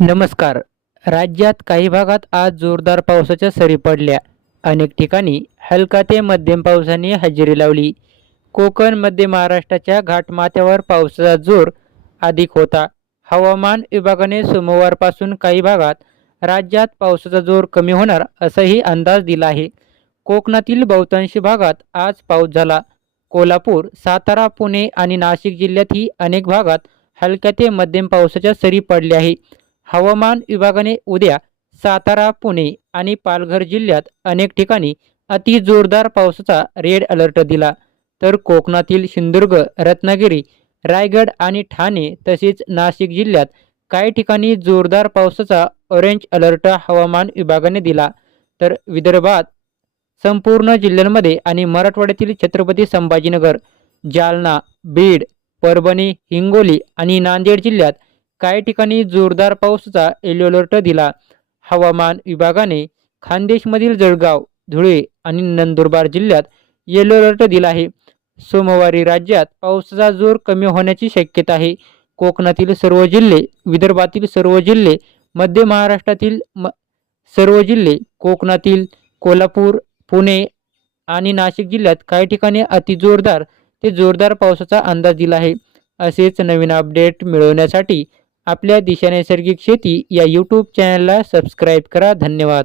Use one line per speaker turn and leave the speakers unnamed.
नमस्कार. राज्यात काही भागात आज जोरदार पावसाच्या सरी पडल्या. अनेक ठिकाणी हलका ते मध्यम पावसाने हजेरी लावली. कोकण मध्य महाराष्ट्राच्या घाटमाथ्यावर पावसाचा जोर अधिक होता. हवामान विभागाने सोमवारपासून काही भागात राज्यात पावसाचा जोर कमी होणार असाही अंदाज दिला आहे. कोकणातील बहुतांश भागात आज पाऊस झाला. कोल्हापूर सातारा पुणे आणि नाशिक जिल्ह्यातही अनेक भागात हलक्या ते मध्यम पावसाच्या सरी पडल्या आहे हवामान विभागाने उद्या सातारा पुणे आणि पालघर जिल्ह्यात अनेक ठिकाणी अति जोरदार पावसाचा रेड अलर्ट दिला. तर कोकणातील सिंधुदुर्ग रत्नागिरी रायगड आणि ठाणे तसेच नाशिक जिल्ह्यात काही ठिकाणी जोरदार पावसाचा ऑरेंज अलर्ट हवामान विभागाने दिला. तर विदर्भात संपूर्ण जिल्ह्यांमध्ये आणि मराठवाड्यातील छत्रपती संभाजीनगर जालना बीड परभणी हिंगोली आणि नांदेड जिल्ह्यात काही ठिकाणी जोरदार पावसाचा येलो अलर्ट दिला. हवामान विभागाने खानदेशमधील जळगाव धुळे आणि नंदुरबार जिल्ह्यात येलो अलर्ट दिला आहे. सोमवारी राज्यात पावसाचा जोर कमी होण्याची शक्यता आहे. कोकणातील सर्व जिल्हे विदर्भातील सर्व जिल्हे मध्य महाराष्ट्रातील म सर्व जिल्हे कोकणातील कोल्हापूर पुणे आणि नाशिक जिल्ह्यात काही ठिकाणी अतिजोरदार ते जोरदार पावसाचा अंदाज दिला आहे. असेच नवीन अपडेट मिळवण्यासाठी आपल्या दिशा नैसर्गिक शेती या यूट्यूब चॅनलला सबस्क्राईब करा. धन्यवाद.